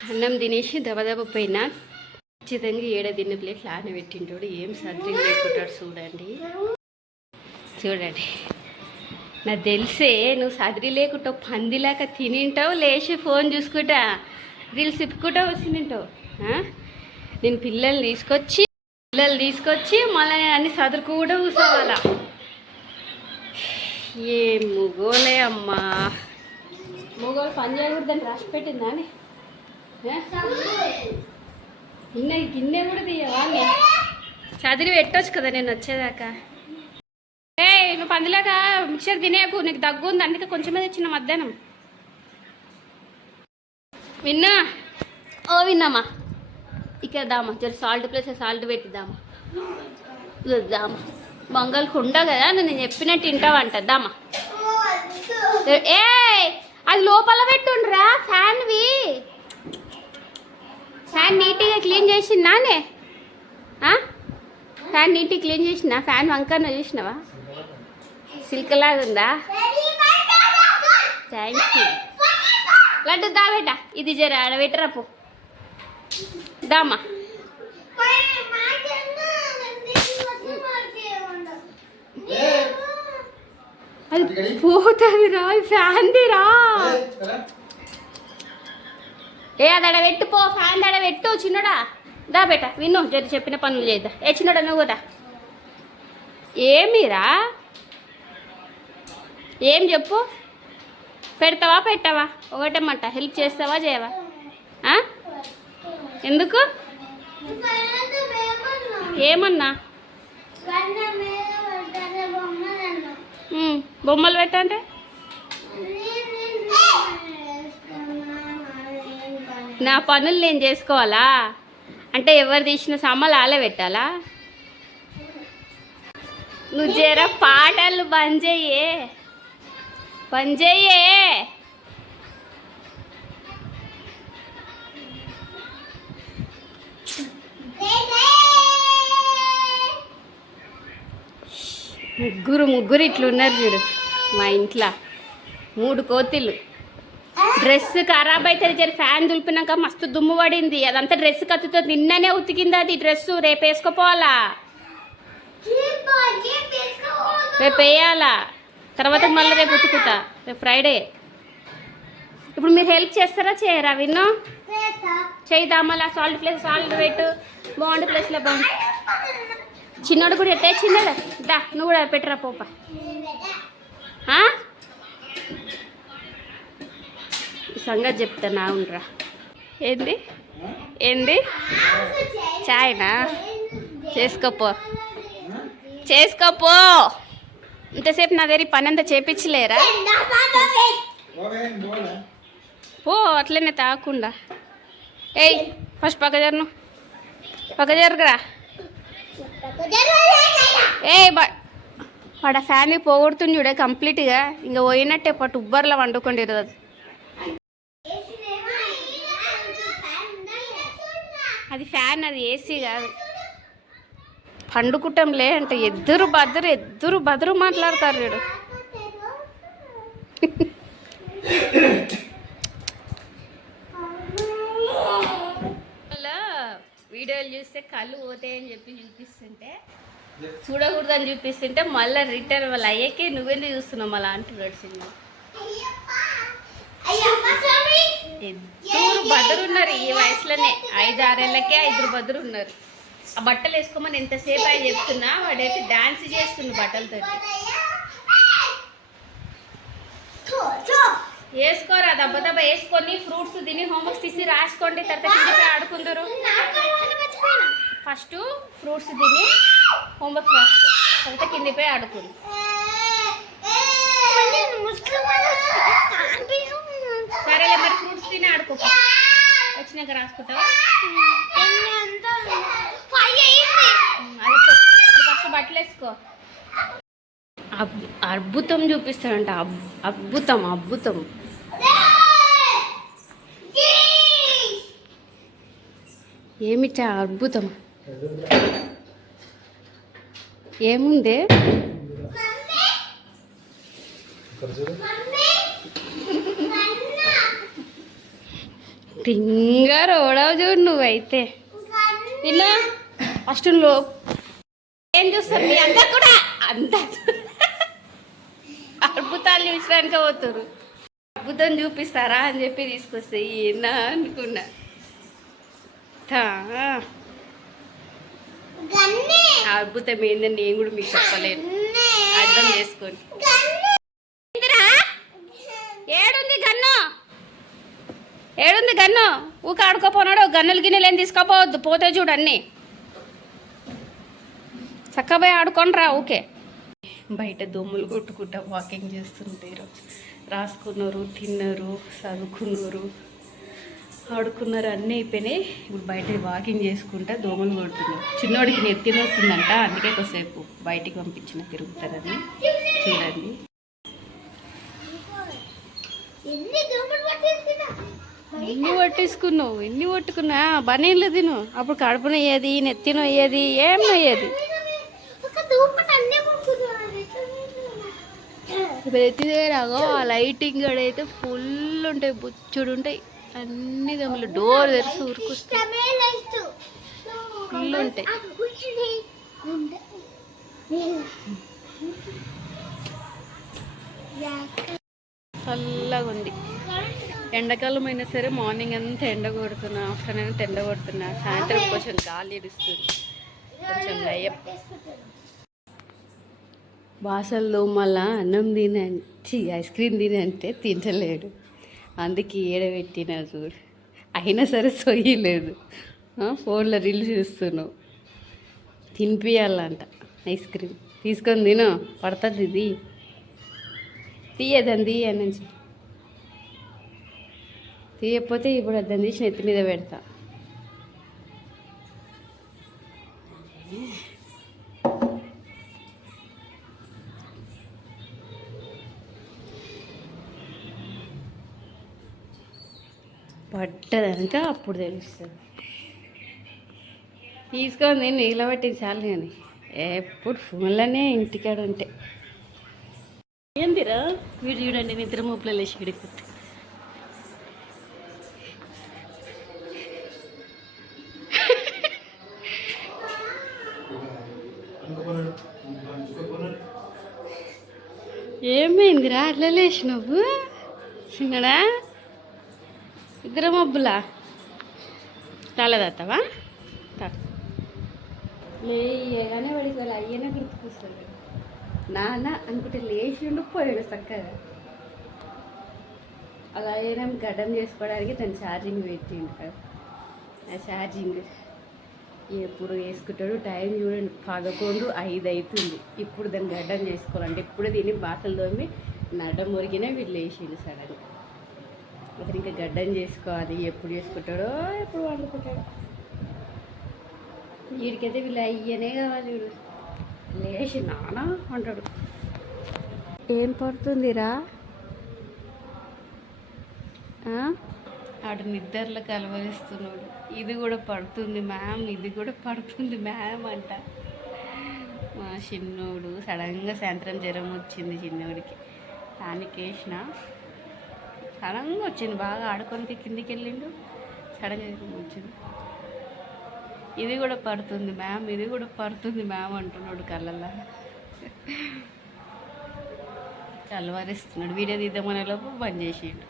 అన్నం తినేసి దబదబ పోయినా ఖచ్చితంగా 7 ప్లేట్లు ఆన పెట్టింటాడు. ఏం సర్ది లేకుంటాడు. చూడండి నాకు తెలిసే నువ్వు సదిరి లేకుంటావు, పందిలాక తినింటావు, లేచి ఫోన్ చూసుకుంటా రీల్స్ తిప్పుకుంటా వస్తుంటావు. నేను పిల్లల్ని తీసుకొచ్చి మళ్ళీ నేను అన్ని సదురుకు కూడా కూర్చోవాలా. ఏ ముగోలే అమ్మా, ముగోలు పని చేయకూడదని రాసి పెట్టిందా అని గిన్నె కూడా తీయవా? చదివి పెట్టొచ్చు కదా నేను వచ్చేదాకా. నువ్వు పందిలాగా మిక్చర్ తినేకు, నీకు దగ్గు ఉంది అందుకే కొంచెమే తెచ్చిన మధ్యాహ్నం. విన్నామా ఇక్కడ దామా జర సాల్ట్ ప్లేస్ సాల్ట్ పెట్టిద్దామా బంగాళకు ఉండవు కదా, నేను చెప్పినట్టు తింటావంట. దామా అది లోపల పెట్టుండ్రా ఫ్యాన్ నీట్గా క్లీన్ చేసిందానే. ఫ్యాన్ నీట్గా క్లీన్ చేసినా, ఫ్యాన్ వంకన్న చూసినావా? సిల్క్లాగా ఉందా? Thank you. లడ్డు దా బేట, ఇది జర ఆడబెట్టరా పో. దామా అది పోతుంది రా, ఫ్యాన్ది రా. అది అడబెట్టు పో, ఫ్యాన్ అడబెట్టు చిన్నడా. దా బేట విన్ను జర చెప్పిన పనులు చేద్దా. చిన్నడా నువ్వు కూడా ఏమిరా, ఏం చెప్పు. పెడతావా పెట్టావా? ఒకటేమంట హెల్ప్ చేస్తావా చేయవా? ఎందుకు ఏమన్నా? బొమ్మలు పెట్టంటే నా పనులు నేను చేసుకోవాలా అంటే ఎవరు తీసిన సామాన్లు ఆలే పెట్టాలా? నువ్వు జర పాటలు బంద్ చెయ్యే. ముగ్గురు ఇట్లున్నారు చూడు మా ఇంట్లో. 3 కోతిళ్ళు. డ్రెస్ ఖరాబ్ అవుతుంది. జర ఫ్యాన్ దులిపినాక మస్తు దుమ్ము పడింది, అదంతా డ్రెస్ కత్తుతో నిన్ననే ఉతికింది. అది డ్రెస్సు రేపు వేసుకోపోవాలా, రేపు వేయాలా, తర్వాత మళ్ళీ రేపు ఉతుకుతా. రేపు ఫ్రైడే. ఇప్పుడు మీరు హెల్ప్ చేస్తారా చేయరా? విన్నో చేయిదా. మళ్ళీ సాల్ట్ ప్లేస్ సాల్ట్ పెట్టు, బాగుండే ప్లేస్లో బాగుంది. చిన్నోడు కూడా ఎట్టే చిన్నదా. దా నువ్వు కూడా పెట్టరా పోప. ఈ సంగతి చెప్తా నా ఉండరా. ఏంది చాయ్నా? చేసుకోపో ఇంతసేపు నా దగ్గర పని అంతా చేపించలేరా? పో అట్లనే తాకుండా. ఫస్ట్ పక్క జరుగురా. వాడు ఫ్యాన్ పోగొడుతుంది చూడే కంప్లీట్గా. ఇంకా పోయినట్టే పట్టు ఉబ్బర్లో వండుకోండి ఈరోజు. అది ఫ్యాన్, అది ఏసీ కాదు. పండుకుంటాంలే అంటే ఎదురు బదురు మాట్లాడతారు వీడు. వీడియోలు చూస్తే కళ్ళు పోతాయని చెప్పి చూడకూడదని చూపిస్తుంటే మళ్ళీ రిటర్న్ వాళ్ళ అయ్యకే నువ్వెందుకు చూస్తున్నావు మళ్ళీ అంటున్నాడు. సినిమా ఇద్దరు బదురున్నారు ఈ వయసులోనే. 5-6 ఏళ్ళకే 5 బదురు ఉన్నారు. ఆ బట్టలు వేసుకోమని ఎంతసేపు అయి చెప్తున్నా, వాడైతే డాన్స్ చేస్తుంది బట్టలతో. వేసుకోరా దెబ్బ వేసుకొని ఫ్రూట్స్ తిని హోంవర్క్స్ తీసి రాసుకోండి. తర్వాత కిందపై ఆడుకుందరు. ఫస్ట్ ఫ్రూట్స్ తిని హోంవర్క్ రాసుకో, తర్వాత కిందపై ఆడుకుంది. సరేలే మరి ఫ్రూట్స్ తిని ఆడుకో, వచ్చినాక రాసుకుంటావా? అదే ఫస్ట్ బట్టలు వేసుకో. అద్భుతం చూపిస్తాడంట. అద్భుతం. ఏమిటా అద్భుతం? ఏముంది? టింగా రోడవు చూడు నువ్వైతే విన్నా ఫస్ట్ లో ఏం చూస్తారు మీ అంతా కూడా అంతా అద్భుతాలు చూసడానికి పోతారు. అద్భుతం చూపిస్తారా అని చెప్పి తీసుకొస్తే ఏనా అనుకున్నా. అద్భుతం ఏందని నేను కూడా మీకు చెప్పలేను, అర్థం చేసుకోండి. ఏడుంది గన్ను? ఊక ఆడుకోపోనాడు. గన్నులు గిన్నెలు ఏం తీసుకోపోవద్దు, పోతే చూడు అన్నీ. చక్కబోయి ఆడుకొని రా ఊకే. బయట దోమలు కొట్టుకుంటా వాకింగ్ చేస్తుంటే రాసుకున్నారు, తిన్నారు, చదువుకున్నారు, ఆడుకున్నారు, అన్నీ అయిపోయినాయి. ఇప్పుడు బయట వాకింగ్ చేసుకుంటా దోమలు కొడుతున్నారు. చిన్నోడికి నెత్తిన వస్తుందంట, అందుకే కొద్దిసేపు బయటికి పంపించిన తిరుగుతారని. చూడండి ఎన్ని పట్టేసుకున్నావు, ఎన్ని పట్టుకున్నా. బనీళ్ళు తిను, అప్పుడు కడుపున అయ్యేది, నెత్తిన అయ్యేది, ఏం అయ్యేది. ప్రతిదేరాగో ఆ లైటింగ్ అయితే ఫుల్ ఉంటాయి, బుచ్చుడు ఉంటాయి అన్ని దమ్ములు. డోర్ తెరిచి ఊరుకొస్తాయి, ఫుల్ ఉంటాయి. చల్లగా ఉంది. ఎండాకాలం అయినా సరే మార్నింగ్ అంతా ఎండ కొడుతున్నా, ఆఫ్టర్నూన్ అంతా ఎండ కొడుతున్నా, సాయంత్రం కొంచెం గాలి ఇడుస్తుంది, కొంచెం నయం. బాసల్లో మళ్ళా అన్నం తినంచి ఐస్ క్రీమ్ తినంటే తింటలేడు, అందుకే ఏడబెట్టినా చూడు. అయినా సరే సొయ్యలేదు, ఫోన్లో రీల్స్ చూస్తున్నావు. తినిపియాలంట ఐస్ క్రీమ్, తీసుకొని తిను, పడుతుంది. ఇది తీయదని తీయనుంచి తీయకపోతే ఇప్పుడు అద్దం తీసి నెత్తి మీద పెడతా. పడ్డదనుక అప్పుడు తెలుస్తుంది. తీసుకొని నేను నిలబెట్టి చాలు, కానీ ఎప్పుడు ఫోన్లోనే ఇంటికాడ ఉంటే ఏందిరా. వీడు చూడండి నిద్ర మూపులో లేచి విడిపోతే. ఏమైందిరా అట్లా లేచి నువ్వు? చిన్నడా ఇద్దరు మబ్బులా రాలేదత్తవా? లేయగానే పడిపోయి అయ్యనే గుర్తుకొస్తాడు. నాన్న అనుకుంటే లేచి ఉండిపోయాడు చక్కగా. అలా అయినా గడ్డం చేసుకోవడానికి తను ఛార్జింగ్ పెట్టిండు కదా. ఆ ఛార్జింగ్ ఎప్పుడు వేసుకుంటాడు. టైం చూడండి 11:05 అవుతుంది. ఇప్పుడు దాన్ని గడ్డం చేసుకోవాలంటే ఇప్పుడు తిని బాటలు తోమి నడ్డం మురిగినా వీళ్ళు వేసిండు సడన్. అతను ఇంకా గడ్డం చేసుకోవాలి, ఎప్పుడు చేసుకుంటాడో ఎప్పుడు వండుకుంటాడో. వీడికైతే వీళ్ళు అయ్యనే కావాలి. వీడు లేచి నానా అంటాడు. ఏం పడుతుందిరా? ఆడు నిద్రలో కలవరిస్తున్నాడు. ఇది కూడా పడుతుంది మ్యామ్, ఇది కూడా పడుతుంది మ్యామ్ అంట. మా చిన్నోడు సడన్గా సాయంత్రం జ్వరం వచ్చింది చిన్నోడికి. దానికి వేసిన సడన్గా వచ్చింది, బాగా ఆడుకొని కిందికి వెళ్ళిండు, సడన్గా జ్వరం వచ్చింది. ఇది కూడా పడుతుంది మ్యామ్, ఇది కూడా పడుతుంది మ్యామ్ అంటున్నాడు కళ్ళల్లో. కలవరిస్తున్నాడు. వీడియో తీద్దామనే లోపు బంద్ చేసిండు.